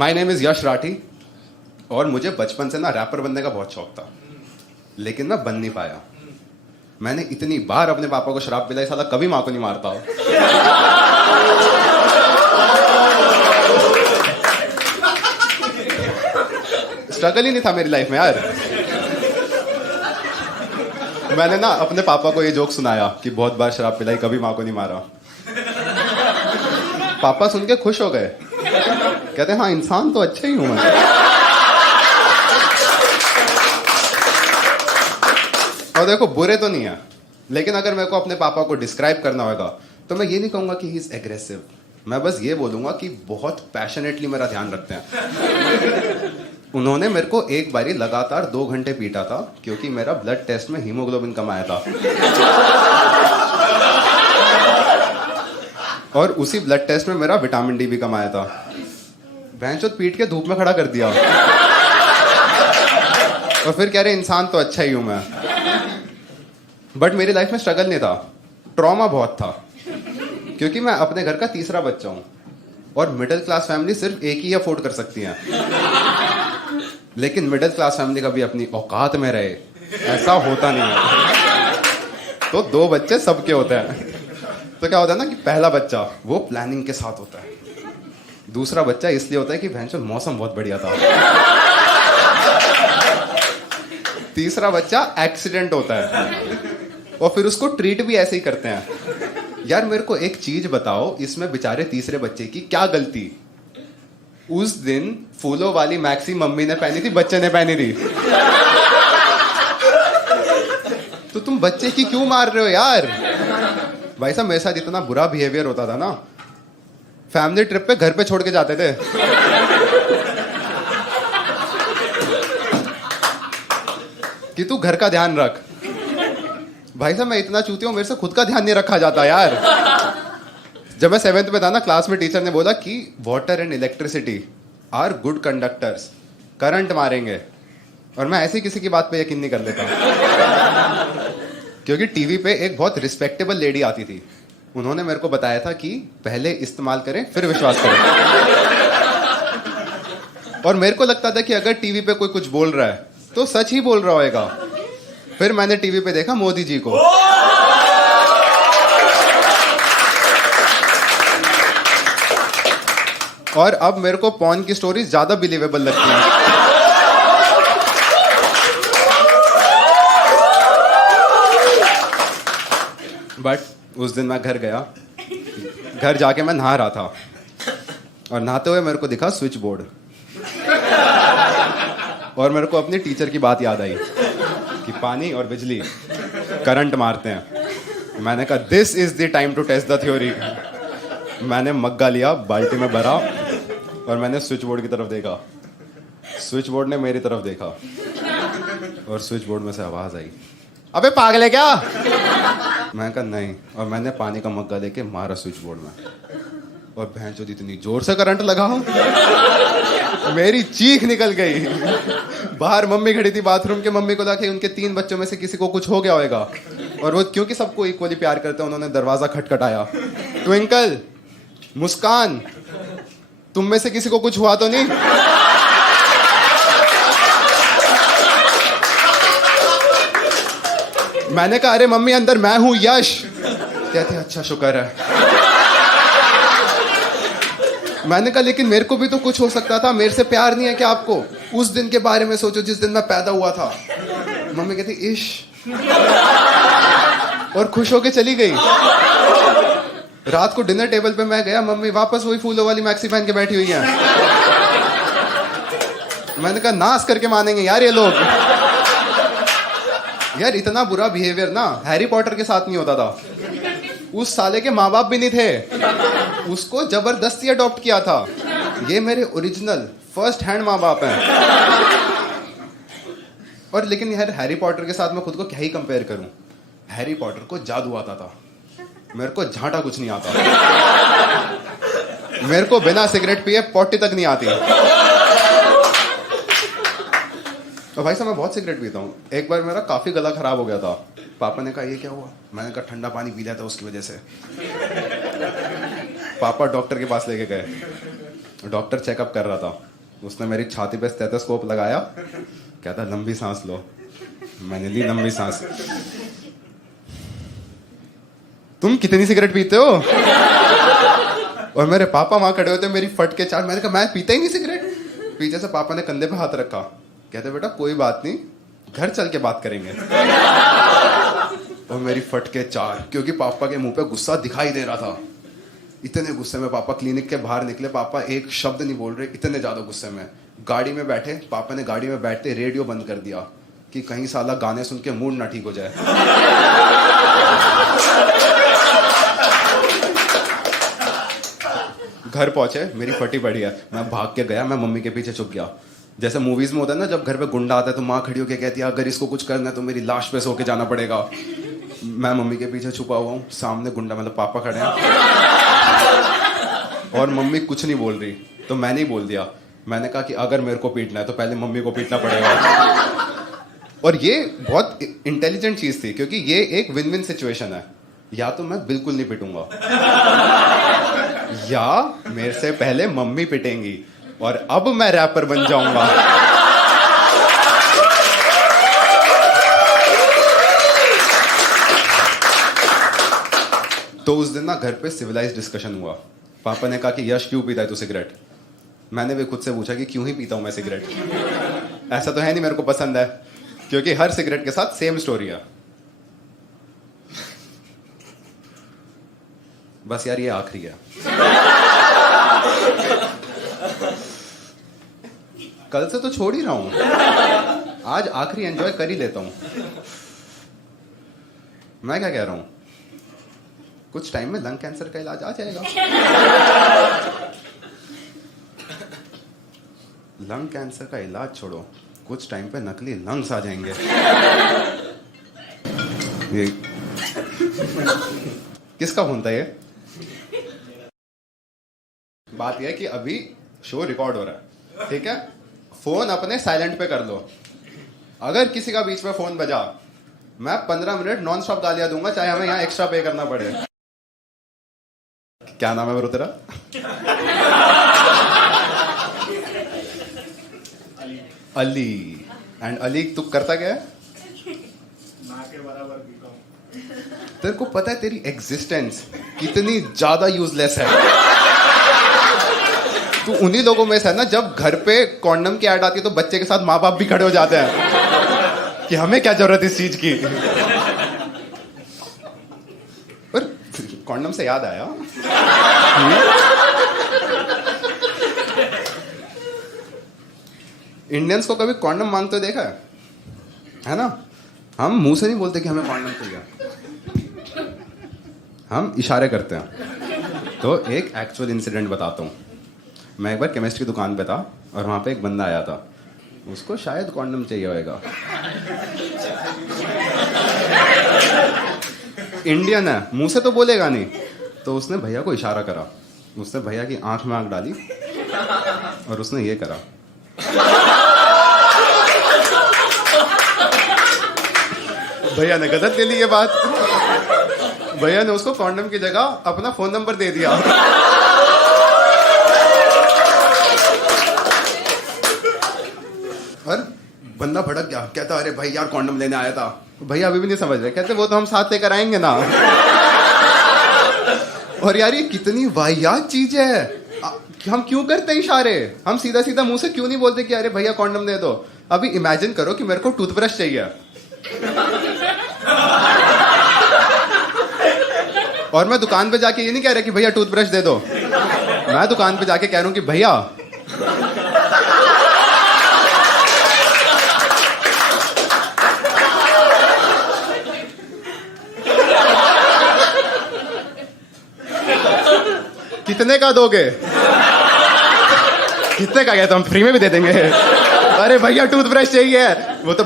My name is यश राठी और मुझे बचपन से ना रैपर बनने का बहुत शौक था, लेकिन मैं बन नहीं पाया। मैंने इतनी बार अपने पापा को शराब पिलाई, साला कभी माँ को नहीं मारता हो। स्ट्रगल ही नहीं था मेरी लाइफ में यार। मैंने ना अपने पापा को ये जोक सुनाया कि बहुत बार शराब पिलाई, कभी माँ को नहीं मारा। पापा सुन के खुश हो गए, कहते हाँ इंसान तो अच्छा ही हूं मैं। और देखो बुरे तो नहीं है, लेकिन अगर मेरे को अपने पापा को डिस्क्राइब करना होगा तो मैं ये नहीं कहूंगा कि ही इज एग्रेसिव, मैं बस ये बोलूंगा कि बहुत पैशनेटली मेरा ध्यान रखते हैं। उन्होंने मेरे को एक बारी लगातार 2 घंटे पीटा था क्योंकि मेरा ब्लड टेस्ट में हीमोग्लोबिन कम आया था, और उसी ब्लड टेस्ट में मेरा विटामिन डी भी कम आया था। भैंचोद पीट के धूप में खड़ा कर दिया और फिर कह रहे इंसान तो अच्छा ही हूं मैं। बट मेरी लाइफ में स्ट्रगल नहीं था, ट्रॉमा बहुत था, क्योंकि मैं अपने घर का तीसरा बच्चा हूं और मिडिल क्लास फैमिली सिर्फ एक ही अफोर्ड कर सकती है। लेकिन मिडिल क्लास फैमिली कभी अपनी औकात में रहे ऐसा होता नहीं है। तो 2 बच्चे सबके होते हैं। तो क्या होता है ना कि पहला बच्चा वो प्लानिंग के साथ होता है, दूसरा बच्चा इसलिए होता है कि भैंचोद मौसम बहुत बढ़िया था, तीसरा बच्चा एक्सीडेंट होता है और फिर उसको ट्रीट भी ऐसे ही करते हैं। यार मेरे को एक चीज बताओ, इसमें बेचारे तीसरे बच्चे की क्या गलती? उस दिन फूलों वाली मैक्सी मम्मी ने पहनी थी, बच्चे ने पहनी थी। तो तुम बच्चे की क्यों मार रहे हो यार? भाई साहब मेरे साथ इतना बुरा बिहेवियर होता था ना, फैमिली ट्रिप पे घर पे छोड़ के जाते थे। कि तू घर का ध्यान रख। भाई साहब मैं इतना चूतिया हूं, मेरे से खुद का ध्यान नहीं रखा जाता यार। जब मैं 7th में था ना, क्लास में टीचर ने बोला कि water and electricity are good conductors, current मारेंगे, और मैं ऐसे किसी की बात पे यकीन नहीं कर लेता। क्योंकि टीवी पे एक बहुत रिस्पेक्टेबल लेडी आती थी, उन्होंने मेरे को बताया था कि पहले इस्तेमाल करें फिर विश्वास करें। और मेरे को लगता था कि अगर टीवी पे कोई कुछ बोल रहा है तो सच ही बोल रहा होगा। फिर मैंने टीवी पे देखा मोदी जी को, और अब मेरे को पॉर्न की स्टोरीज ज्यादा बिलीवेबल लगती हैं। बट उस दिन मैं घर गया, घर जाके मैं नहा रहा था और नहाते हुए मेरे को दिखा स्विच बोर्ड, और मेरे को अपनी टीचर की बात याद आई कि पानी और बिजली करंट मारते हैं। मैंने कहा this is the time to test the theory. मैंने मग्गा लिया, बाल्टी में भरा और मैंने स्विच बोर्ड की तरफ देखा। स्विच बोर्ड ने मेरी तरफ देखा और स्विच बोर्ड में से आवाज आई, अबे पागल है क्या? मैं कहा नहीं, और मैंने पानी का मग्गा लेके मारा स्विच बोर्ड में, और भैंचोद इतनी जोर से करंट लगा मेरी चीख निकल गई। बाहर मम्मी खड़ी थी बाथरूम के, मम्मी को लगा कि उनके 3 बच्चों में से किसी को कुछ हो गया होगा, और वो क्योंकि सबको इक्वली प्यार करते हैं, उन्होंने दरवाजा खटखटाया। ट्विंकल, मुस्कान, तुम में से किसी को कुछ हुआ तो नहीं? मैंने कहा अरे मम्मी अंदर मैं हूं यश। कहते अच्छा शुक्र है। मैंने कहा लेकिन मेरे को भी तो कुछ हो सकता था, मेरे से प्यार नहीं है क्या आपको? उस दिन के बारे में सोचो जिस दिन मैं पैदा हुआ था। मम्मी कहती इश, और खुश होके चली गई। रात को डिनर टेबल पे मैं गया, मम्मी वापस वही फूलों वाली मैक्सी पहन के बैठी हुई है। मैंने कहा नाश करके मानेंगे यार ये लोग। यार इतना बुरा बिहेवियर ना हैरी पॉटर के साथ नहीं होता था। उस साले के माँ बाप भी नहीं थे, उसको जबरदस्ती अडॉप्ट किया था। ये मेरे ओरिजिनल फर्स्ट हैंड माँ बाप हैं। और लेकिन यार हैरी पॉटर के साथ मैं खुद को क्या ही कंपेयर करूं। हैरी पॉटर को जादू आता था, मेरे को झांटा कुछ नहीं आता। मेरे को बिना सिगरेट पिए पॉटी तक नहीं आती। तो भाई साहब मैं बहुत सिगरेट पीता हूँ। एक बार मेरा काफी गला खराब हो गया था, पापा ने कहा ये क्या हुआ? मैंने कहा ठंडा पानी पी लिया था उसकी वजह से। पापा डॉक्टर के पास लेके गए, डॉक्टर चेकअप कर रहा था। उसने मेरी छाती पे स्टेथोस्कोप लगाया, कहता लंबी सांस लो। मैंने ली लंबी सांस। तुम कितनी सिगरेट पीते हो? और मेरे पापा वहां खड़े होते, मेरी फट के चार। मैंने कहा मैं पीता ही नहीं सिगरेट। पीछे से पापा ने कंधे पे हाथ रखा, कहते बेटा कोई बात नहीं, घर चल के बात करेंगे। और मेरी फट के चार, क्योंकि पापा के मुंह पे गुस्सा दिखाई दे रहा था। इतने गुस्से में पापा क्लिनिक के बाहर निकले, पापा एक शब्द नहीं बोल रहे, इतने ज्यादा गुस्से में। गाड़ी में बैठे, पापा ने गाड़ी में बैठते रेडियो बंद कर दिया कि कहीं साला गाने सुन के मूड ना ठीक हो जाए। घर पहुंचे, मेरी फटी पड़ी है, मैं भाग के गया, मैं मम्मी के पीछे छुप गया। जैसे मूवीज में होता है ना, जब घर पे गुंडा आता है तो माँ खड़ी होकर कहती है अगर इसको कुछ करना है तो मेरी लाश पे सो के जाना पड़ेगा। मैं मम्मी के पीछे छुपा हुआ हूँ, सामने गुंडा मतलब पापा खड़े हैं और मम्मी कुछ नहीं बोल रही, तो मैंने ही बोल दिया। मैंने कहा कि अगर मेरे को पीटना है तो पहले मम्मी को पीटना पड़ेगा। और ये बहुत इंटेलिजेंट चीज थी, क्योंकि ये एक विन विन सिचुएशन है। या तो मैं बिल्कुल नहीं पिटूंगा, या मेरे से पहले मम्मी पिटेंगी, और अब मैं रैपर बन जाऊंगा। तो उस दिन ना घर पे सिविलाइज डिस्कशन हुआ। पापा ने कहा कि यश क्यों पीता है तू सिगरेट? मैंने भी खुद से पूछा कि क्यों ही पीता हूं मैं सिगरेट। ऐसा तो है नहीं मेरे को पसंद है, क्योंकि हर सिगरेट के साथ सेम स्टोरी है। बस यार ये आखिरी है। कल से तो छोड़ ही रहा हूं, आज आखिरी एंजॉय कर ही लेता हूं। मैं क्या कह रहा हूं, कुछ टाइम में लंग कैंसर का इलाज आ जाएगा। लंग कैंसर का इलाज छोड़ो, कुछ टाइम पे नकली लंग्स आ जाएंगे। ये किसका फोन था ये? बात यह है कि अभी शो रिकॉर्ड हो रहा है, ठीक है? फोन अपने साइलेंट पे कर लो। अगर किसी का बीच में फोन बजा, मैं 15 मिनट नॉन स्टॉप गालियां दूंगा, चाहे हमें यहां एक्स्ट्रा पे करना पड़े। क्या नाम है ब्रो तेरा? अली। एंड अली तू करता क्या है? तेरे को पता है तेरी एग्जिस्टेंस कितनी ज्यादा यूजलेस है? तू उन्हीं लोगों में से है ना, जब घर पे कॉन्डम की ऐड आती है तो बच्चे के साथ माँ बाप भी खड़े हो जाते हैं कि हमें क्या जरूरत इस चीज की। पर कॉन्डम से याद आया, इंडियंस को कभी कॉन्डम मांगते हुए देखा है ना? हम मुंह से नहीं बोलते कि हमें कॉन्डम चाहिए, हम इशारे करते हैं। तो एक एक्चुअल इंसिडेंट बताता हूँ। मैं एक बार केमिस्ट की दुकान पे था और वहां पे एक बंदा आया था, उसको शायद कॉन्डम चाहिए होगा। इंडियन है, मुंह से तो बोलेगा नहीं, तो उसने भैया को इशारा करा। उसने भैया की आंख में आंख डाली और उसने ये करा। भैया ने गलत ले ली ये बात। भैया ने उसको कॉन्डम की जगह अपना फोन नंबर दे दिया। और बंदा भड़क गया, कहता अरे भाई यार कॉन्डम लेने आया था। भैया अभी भी नहीं समझ रहे, कहते वो तो हम साथ लेकर आएंगे ना। और यार ये कितनी वाहियात चीज है। हम क्यों करते हैं इशारे? हम सीधा सीधा मुंह से क्यों नहीं बोलते कि अरे भैया कॉन्डम दे दो? अभी इमेजिन करो कि मेरे को टूथब्रश चाहिए और मैं दुकान पे जाके ये नहीं कह रहा कि भैया टूथब्रश दे दो, मैं दुकान पे जाके कह रहा हूं कि भैया कितने का दोगे? कितने का? कहता हम फ्री में भी दे देंगे। अरे भैया टूथब्रश चाहिए, वो तो